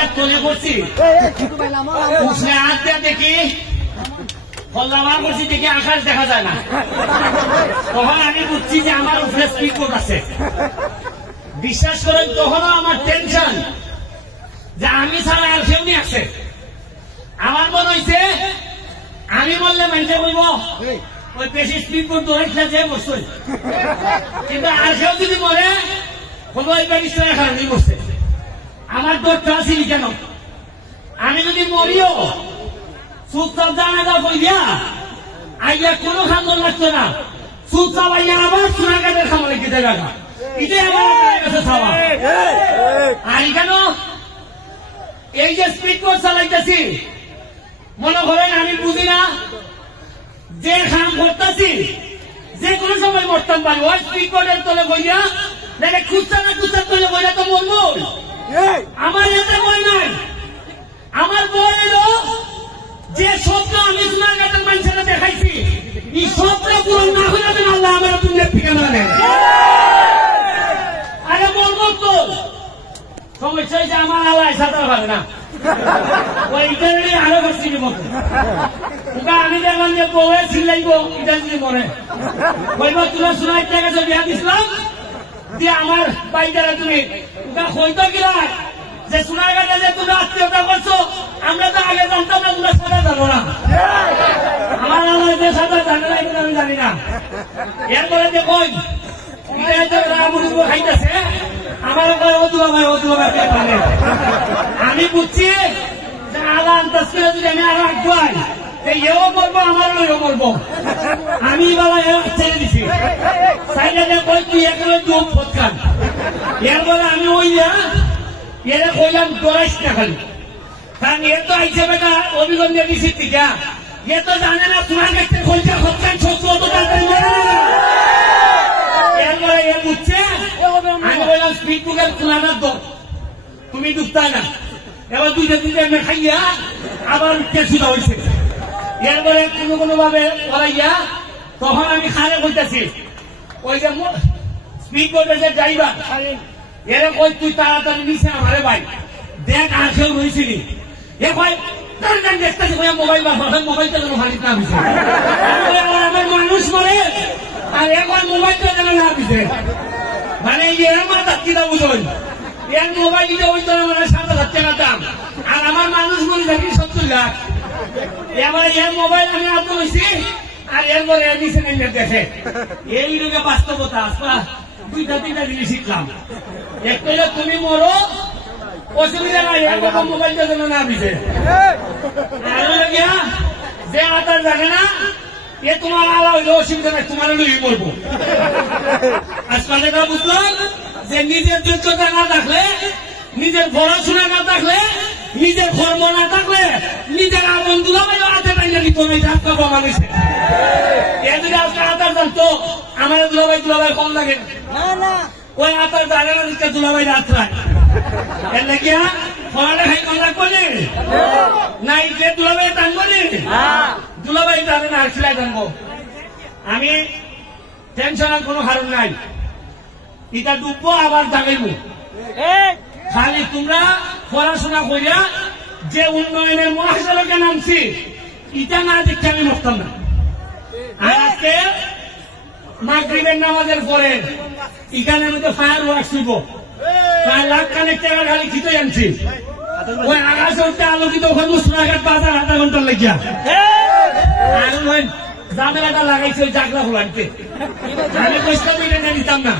যে তলে করছি উঠলে হাতটা দেখি ফল্লাবার করছি দেখি আকাশ দেখা যায় না। তখন আমি বুঝছি যে আমার উপরে স্পিড আছে। বিশ্বাস করেন তখনও আমার টেনশন যে আমি ছাড়া আর কেউ নি আছে। আমার মনে হয়েছে আমি বললে মানতে বলব ওই বেশি স্পিড বোর্ড ধরে যে বসছে, কিন্তু আর কেউ যদি বলে বলবো ওই ব্যারিস্টারের কারণেই বসছে। আমার দরটা আসিনি কেন? আমি যদি মরিও চুপচাপ জানা যা বইয়া আইয়া কোনো খান্দন লাগতো না, চুপচাপ আইয়া আবার সোনাঘাটের খামারে গিয়ে দেখা এটাই আমার কাছে চাওয়া। আর কেন এই যে স্পিড বোর্ড চালাইতেছি মনে করেন আমি বুঝি না যে কাম করতেছি যে কোনো সময় মরতাম পারি। ওই স্পিড বোর্ডের তলে বইয়া দেখে খুঁজতে না খুঁজতে তলে বইয়া তো মরবো। আমার এতে বই নাই। আমার বই এলো যে স্বপ্ন আমি সোনাঘাটের মানুষের দেখাইছি এই স্বপ্ন পূরণ না হলে আল্লাহ আমার পুণ্যের ঠিকানা নেই। আরে বলবো তো সমস্যা হয়েছে আমার আল্লাহ সাঁতার পারে না, ওইটার আরো করছি মতো ওটা আমি দেখলাম যে বউয়ে ছিলাইব এটা যদি মনে বলব তোরা সোনার টাকা বিয়া দিছিলাম দিয়ে আমার বাইদারা তুমি ওটা হইতো কিনা যে সোনাঘাটে যে তুমি আত্মীয়তা করছো আমরা তো আগে জানতাম না তোমরা সাঁতার জানো না। আমার আল্লাহ যে সাঁতার জানে না এটা আমি জানি না। এরপরে যে কই খাইতেছে আমার আমি বুঝছি যে আল্লাহ আন্দাজ করে যদি আমি আরো আগুয়াই এও বলবো আমার লইও বলবো। আমি বাবা ছেড়ে দিছি সাইডে কই তুই এগুলো দুঃখ ফটকান। এরপরে আমি ওইয়া এরা কইলাম ডরাইস না খালি, কারণ এ তো আইসে বেটা অভিগঞ্জ দিছি টিকা এ তো জানে না তোমার কাছে খোলটা ফটকান সত্য তো তাড়াতাড়ি মেরে না। এরপরে এ বুঝছে আমি বললাম স্পিড বুকের খোলানোর দর তুমি ডুবতা না। এবার দুইটা আমি খাইয়া আবার উঠতে শুরু হয়েছে। এরপরে কোনো ভাবে পড়াইয়া তখন আমি খারে বলতেছি ওই যে স্পিড বোর্ডের যে ড্রাইভার এরে কই তুই তাড়াতাড়ি নিচে আমারে ভাই দেখ আর কেউ রয়েছিলি এ ভাই দেখতেছি মোবাইল মোবাইলটা যেন হারিত না দিছে। আমার মানুষ মরে আর এখন মোবাইলটা যেন না দিছে, মানে এর মাথা কিনা বুঝুন এর মোবাইল দিতে ওই তো মানে 7,000 টাকা দাম আর আমার মানুষ মনে থাকি 70 লাখ। এবারে এর মোবাইল আমি আনতে হয়েছি আর এরপরে নিচে নেমে দেখে এই লোকে বাস্তবতা আসবা। দুইটা তিনটা জিনিস শিখলাম, একটা তুমি মরো অসুবিধা নাই এরকম মোবাইলটা যেন না দিছে। আর যে আতার জানে না এ তোমার আলা হইলে অসুবিধা নাই তোমার লই বলবো। আজকাল এটা বুঝলাম যে নিজের যোগ্যতা না থাকলে নিজের পড়াশোনা না থাকলে নিজের কর্ম না থাকলে নিজের আগুন দুলাভাই হাতে টাইনা দিত না বানিয়েছে। এ যদি আজকে আতার জানতো আমার দুলাভাই কম লাগে না, ওই আতার জানে না নিতে দুলাভাই রাত রায় এর লাগিয়া ফলাটা খাই কম লাগবো না ইটে দুলাভাই টানবো নি দুলাভাই জানে না আর সিলাই টানবো। আমি টেনশনের কোনো কারণ নাই, এটা ডুববো আবার জাগাইবো। খালি তোমরা পড়াশোনা করিয়া যে উন্নয়নের মহাসড়কে নামছি এটা না দেখতে আমি মরতাম না। আর আজকে মাগরিবের নামাজের পরে এখানে আমি তো ফায়ার ওয়ার্ক শুইব 4 লাখ খানিক টাকা খালি খিতে আনছি। ওই আকাশে উঠতে আলোকিত ওখানে সোনাঘাট বাজার আধা ঘন্টার লাগিয়া আর ওই জামেলাটা লাগাইছে ওই জাগলা ফুলাইতে আমি কষ্ট দিতাম না।